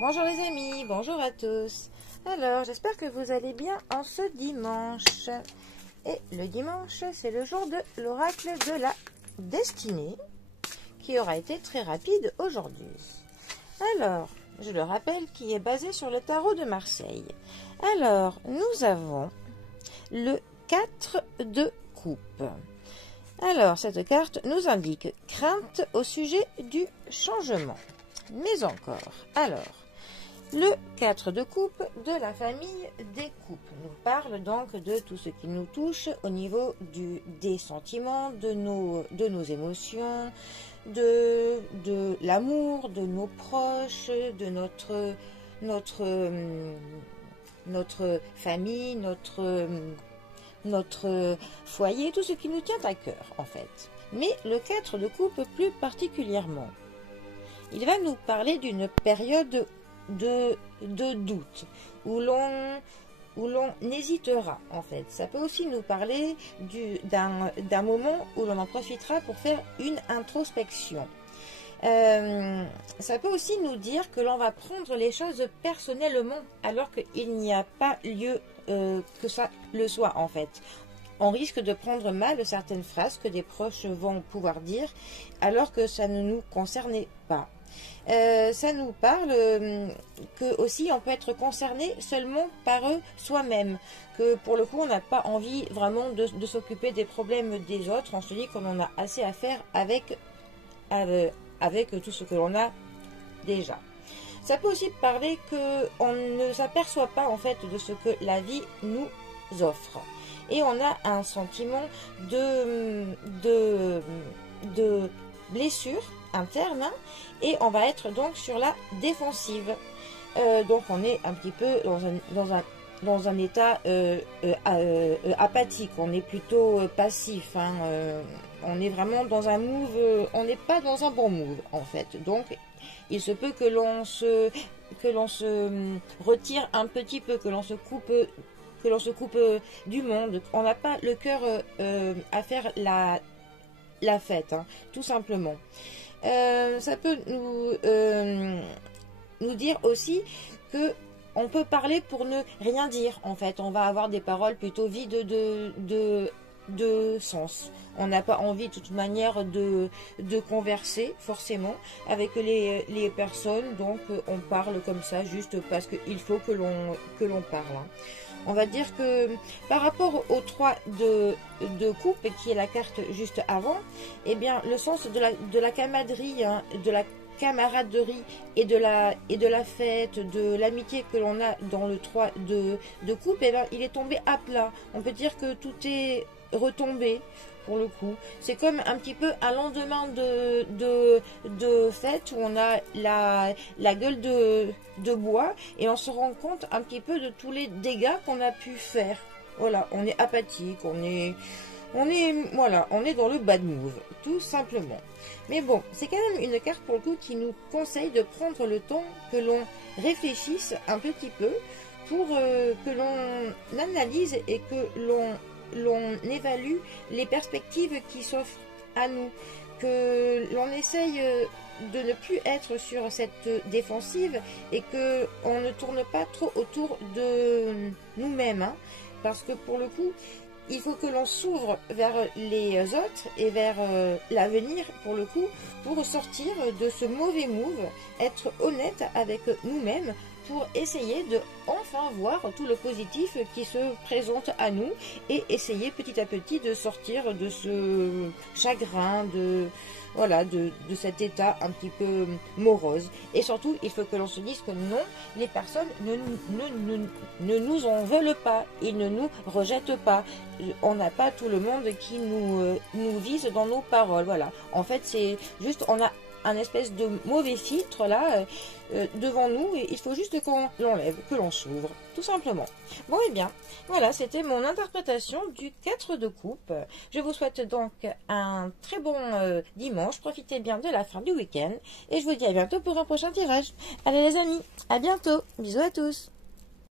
Bonjour les amis, bonjour à tous. Alors, j'espère que vous allez bien en ce dimanche. Et le dimanche, c'est le jour de l'oracle de la destinée, qui aura été très rapide aujourd'hui. Alors, je le rappelle, qui est basé sur le tarot de Marseille. Alors, nous avons le 4 de coupe. Alors, cette carte nous indique crainte au sujet du changement. Mais encore, alors, le 4 de coupe de la famille des coupes nous parle donc de tout ce qui nous touche au niveau des sentiments, de nos émotions, de l'amour, de nos proches, de notre famille, notre foyer, tout ce qui nous tient à cœur en fait. Mais le 4 de coupe plus particulièrement, il va nous parler d'une période de doute, où l'on hésitera en fait. Ça peut aussi nous parler d'un moment où l'on en profitera pour faire une introspection. Ça peut aussi nous dire que l'on va prendre les choses personnellement alors qu'il n'y a pas lieu que ça le soit en fait. On risque de prendre mal certaines phrases que des proches vont pouvoir dire alors que ça ne nous concernait pas. Ça nous parle que aussi on peut être concerné seulement par soi-même, que pour le coup on n'a pas envie vraiment de s'occuper des problèmes des autres. On se dit qu'on en a assez à faire avec tout ce que l'on a déjà. Ça peut aussi parler qu'on ne s'aperçoit pas en fait de ce que la vie nous offre. Et on a un sentiment de blessure interne, hein, et on va être donc sur la défensive. Donc on est un petit peu dans un état apathique, on est plutôt passif, hein, on est vraiment dans un move, on n'est pas dans un bon move en fait. Donc il se peut que l'on se retire un petit peu, que l'on se coupe du monde. On n'a pas le cœur à faire la fête, hein, tout simplement. Ça peut nous dire aussi que on peut parler pour ne rien dire. En fait, on va avoir des paroles plutôt vides de sens. On n'a pas envie de toute manière de converser forcément avec les personnes, donc on parle comme ça juste parce qu'il faut que l'on parle, hein. On va dire que par rapport au 3 de coupe, qui est la carte juste avant, eh bien le sens de la camaraderie, hein, de la camaraderie et de la fête, de l'amitié que l'on a dans le 3 de coupe, eh bien, il est tombé à plat. On peut dire que tout est retombé pour le coup. C'est comme un petit peu un lendemain de fête où on a la gueule de bois et on se rend compte un petit peu de tous les dégâts qu'on a pu faire. Voilà, on est apathique, on est dans le bad move, tout simplement. Mais bon, c'est quand même une carte pour le coup qui nous conseille de prendre le temps, que l'on réfléchisse un petit peu pour que l'on analyse et que l'on évalue les perspectives qui s'offrent à nous, que l'on essaye de ne plus être sur cette défensive et que on ne tourne pas trop autour de nous-mêmes, hein, parce que pour le coup, il faut que l'on s'ouvre vers les autres et vers l'avenir pour le coup, pour sortir de ce mauvais move, être honnête avec nous-mêmes, pour essayer de enfin voir tout le positif qui se présente à nous et essayer petit à petit de sortir de ce chagrin, de cet état un petit peu morose. Et surtout, il faut que l'on se dise que non, les personnes ne nous en veulent pas, ils ne nous rejettent pas. On n'a pas tout le monde qui nous vise dans nos paroles. Voilà. En fait, c'est juste, on a un espèce de mauvais filtre là devant nous et il faut juste qu'on l'enlève, que l'on s'ouvre, tout simplement. Bon et bien, voilà, c'était mon interprétation du 4 de coupe. Je vous souhaite donc un très bon dimanche, profitez bien de la fin du week-end et je vous dis à bientôt pour un prochain tirage. Allez les amis, à bientôt, bisous à tous.